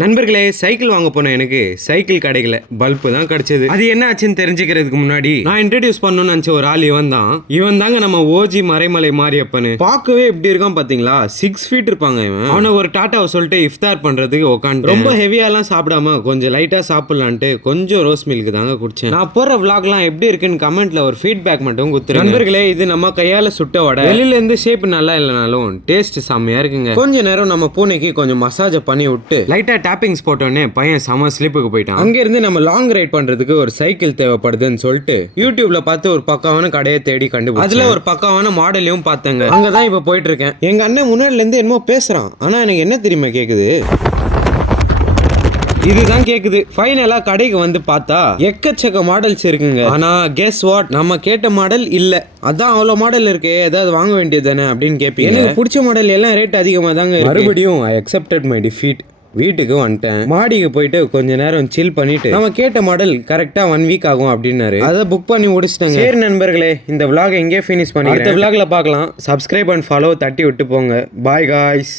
நண்பர்களே, சைக்கிள் வாங்க போன எனக்கு சைக்கிள் கிடைக்கல, பல்பு தான் கிடைச்சது. அது என்ன ஆச்சுன்னு தெரிஞ்சுக்கிறதுக்கு முன்னாடி நான் இன்ட்ரடியூஸ் பண்ணணும்னு நினைச்ச ஒரு ஆள் இவன் தாங்க நம்ம ஓஜி மறைமலை மாரியப்பனு. பார்க்கவே எப்படி இருக்கான் பாத்தீங்களா? 6 ஃபீட் இருப்பாங்க இவன். அவனை ஒரு டாட்டாவை சொல்லிட்டு இஃப்தார் பண்றதுக்கு உட்காந்து ரொம்ப ஹெவியாலாம் சாப்பிடாம கொஞ்சம் லைட்டா சாப்பிடலான்ட்டு கொஞ்சம் ரோஸ் மில்க் தாங்க குடிச்சேன். நான் போற விளாக்லாம் எப்படி இருக்குன்னு கமெண்ட்ல ஒரு ஃபீட்பேக் மட்டும் குத்துறேன். நண்பர்களே, இது நம்ம கையால சுட்ட வடை. வெளியில இருந்து ஷேப் நல்லா இல்லைனாலும் டேஸ்ட் செம்மையா இருக்குங்க. கொஞ்ச நேரம் நம்ம பூனைக்கு கொஞ்சம் மசாஜ் பண்ணி விட்டு லைட்டா டாப்பிங்ஸ் போட்டோன்னே பையன் செம ஸ்லிப்புக்கு போயிட்டான். அங்க இருந்து நம்ம லாங் ரைட் பண்றதுக்கு ஒரு சைக்கிள் தேவைப்படுதுன்னு சொல்லிட்டு யூடியூப்ல பார்த்து ஒரு பக்காவான கடையை தேடி கண்டுபிடிச்சேன். அதுல ஒரு பக்காவான மாடலையும் பார்த்தேங்க. அங்கதான் இப்ப போயிட்டு இருக்கேன். எங்க அண்ணன் முன்னாடில இருந்து என்னமோ பேசுறான், ஆனா எனக்கு என்ன தெரியுமா கேக்குது? இதுதான் கேக்குது. ஃபைனலா கடைக்கு வந்து பார்த்தா எக்கச்சக்க மாடல்ஸ் இருக்குங்க. ஆனா கெஸ் வாட், நம்ம கேட்ட மாடல் இல்ல. அதான் அவ்வளவு மாடல் இருக்கு, ஏதாவது வாங்க வேண்டியது தானே அப்படின்னு கேட்பீங்க. எனக்கு பிடிச்ச மாடல் எல்லாம் ரேட் அதிகமா தாங்க. மறுபடியும் ஐ அக்செப்டட் மை டிஃபீட். வீட்டுக்கு வந்துட்டேன். மாடிக்கு போயிட்டு கொஞ்ச நேரம் சில் பண்ணிட்டு நம்ம கேட்ட மாடல் கரெக்டா 1 வீக் ஆகும் அப்படின்னாரு. அதை புக் பண்ணி முடிச்சிட்டாங்க. சரி நண்பர்களே, இந்த vlog எங்கே ஃபினிஷ் பண்ணி அடுத்த vlogல பார்க்கலாம். சப்ஸ்கிரைப் அண்ட் ஃபாலோ தட்டி விட்டு போங்க. Bye guys.